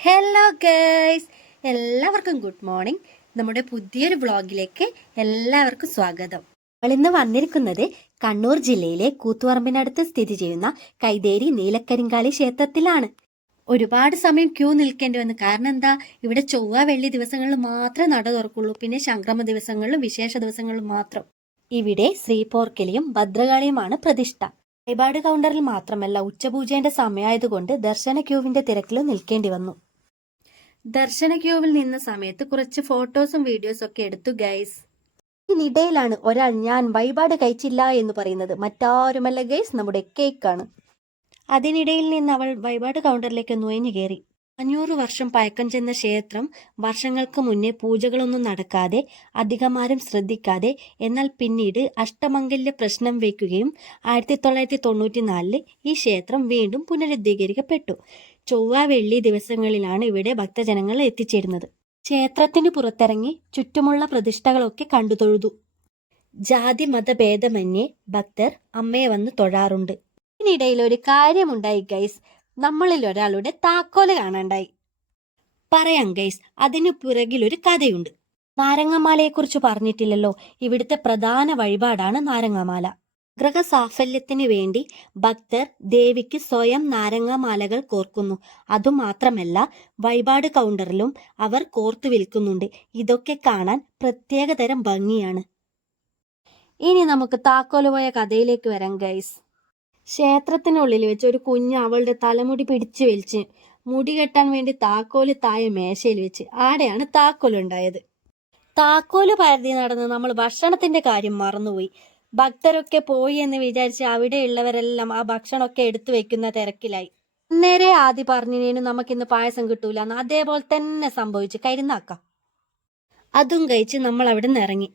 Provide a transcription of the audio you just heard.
Hello guys, എല്ലാവർക്കും good morning. നമ്മുടെ പുതിയൊരു വ്ളോഗിലേക്ക് എല്ലാവർക്കും സ്വാഗതം. നമ്മൾ ഇന്ന് വന്നിരിക്കുന്നത് കണ്ണൂർ ജില്ലയിലെ കൂത്തുപറമ്പിനടുത്ത് സ്ഥിതി ചെയ്യുന്ന കൈതേരി നീലക്കരിങ്കാളി ക്ഷേത്രത്തിലാണ്. ഒരുപാട് സമയം ക്യൂ നിൽക്കേണ്ടി വന്നു. കാരണം എന്താ, ഇവിടെ ചൊവ്വ വെള്ളി ദിവസങ്ങളിൽ മാത്രമേ നട തുറക്കുള്ളൂ. പിന്നെ സംക്രമ ദിവസങ്ങളിലും വിശേഷ ദിവസങ്ങളിലും മാത്രം. ഇവിടെ ശ്രീപോർക്കലിയും ഭദ്രകാളിയുമാണ് പ്രതിഷ്ഠ. വഴിപാട് കൗണ്ടറിൽ മാത്രമല്ല, ഉച്ചപൂജേന്റെ സമയമായതുകൊണ്ട് ദർശന ക്യൂവിന്റെ തിരക്കിലും നിൽക്കേണ്ടി വന്നു. ദർശന ക്യൂവിൽ നിന്ന സമയത്ത് കുറച്ച് ഫോട്ടോസും വീഡിയോസും ഒക്കെ എടുത്തു ഗൈസ്. ഇതിനിടയിലാണ് ഒരാൾ ഞാൻ വഴിപാട് കഴിച്ചില്ല എന്ന് പറയുന്നത്. മറ്റാരുമല്ല ഗൈസ്, നമ്മുടെ കേക്കാണ്. അതിനിടയിൽ നിന്ന് അവൾ വഴിപാട് കൗണ്ടറിലേക്ക് നുഴഞ്ഞു കയറി. 500 വർഷം പഴക്കം ചെന്ന ക്ഷേത്രം വർഷങ്ങൾക്ക് മുന്നേ പൂജകളൊന്നും നടക്കാതെ, അധികമാരും ശ്രദ്ധിക്കാതെ, എന്നാൽ പിന്നീട് അഷ്ടമംഗല്യ പ്രശ്നം വയ്ക്കുകയും 1994 ഈ ക്ഷേത്രം വീണ്ടും പുനരുദ്ധീകരിക്കപ്പെട്ടു. ചൊവ്വ വെള്ളി ദിവസങ്ങളിലാണ് ഇവിടെ ഭക്തജനങ്ങൾ എത്തിച്ചേരുന്നത്. ക്ഷേത്രത്തിന് പുറത്തിറങ്ങി ചുറ്റുമുള്ള പ്രതിഷ്ഠകളൊക്കെ കണ്ടു തൊഴുതു. ജാതി മതഭേദമന്യേ ഭക്തർ അമ്മയെ വന്ന് തൊഴാറുണ്ട്. ഇതിനിടയിൽ ഒരു കാര്യമുണ്ടായി ഗൈസ്. നമ്മളിൽ ഒരാളുടെ താക്കോല് കാണാണ്ടായി. പറയാം ഗൈസ്, അതിനു പുറകിലൊരു കഥയുണ്ട്. നാരങ്ങമാലയെക്കുറിച്ച് പറഞ്ഞിട്ടില്ലല്ലോ. ഇവിടുത്തെ പ്രധാന വഴിപാടാണ് നാരങ്ങാമാല. ഗ്രഹസാഫല്യത്തിന് വേണ്ടി ഭക്തർ ദേവിക്ക് സ്വയം നാരങ്ങാമാലകൾ കോർക്കുന്നു. അതുമാത്രമല്ല, വഴിപാട് കൗണ്ടറിലും അവർ കോർത്തു വിൽക്കുന്നുണ്ട്. ഇതൊക്കെ കാണാൻ പ്രത്യേകതരം ഭംഗിയാണ്. ഇനി നമുക്ക് താക്കോല് പോയ കഥയിലേക്ക് വരാം ഗൈസ്. ക്ഷേത്രത്തിനുള്ളിൽ വെച്ച് ഒരു കുഞ്ഞ് അവളുടെ തലമുടി പിടിച്ചു വലിച്ച് മുടി കെട്ടാൻ വേണ്ടി താക്കോല് താഴെ മേശയിൽ വെച്ച് ആടെയാണ് താക്കോലുണ്ടായത്. താക്കോല് പരതി നടന്ന് നമ്മൾ ഭക്ഷണത്തിന്റെ കാര്യം മറന്നുപോയി. ഭക്തരൊക്കെ പോയി എന്ന് വിചാരിച്ച് അവിടെയുള്ളവരെല്ലാം ആ ഭക്ഷണമൊക്കെ എടുത്തു വെക്കുന്ന തിരക്കിലായി. നേരെ ആദ്യം പറഞ്ഞിനേനു നമുക്കിന്ന് പായസം കിട്ടൂല എന്ന്. അതേപോലെ തന്നെ സംഭവിച്ചു. കരുന്നാക്കാം. അതും കഴിച്ച് നമ്മൾ അവിടെ നിന്ന് ഇറങ്ങി.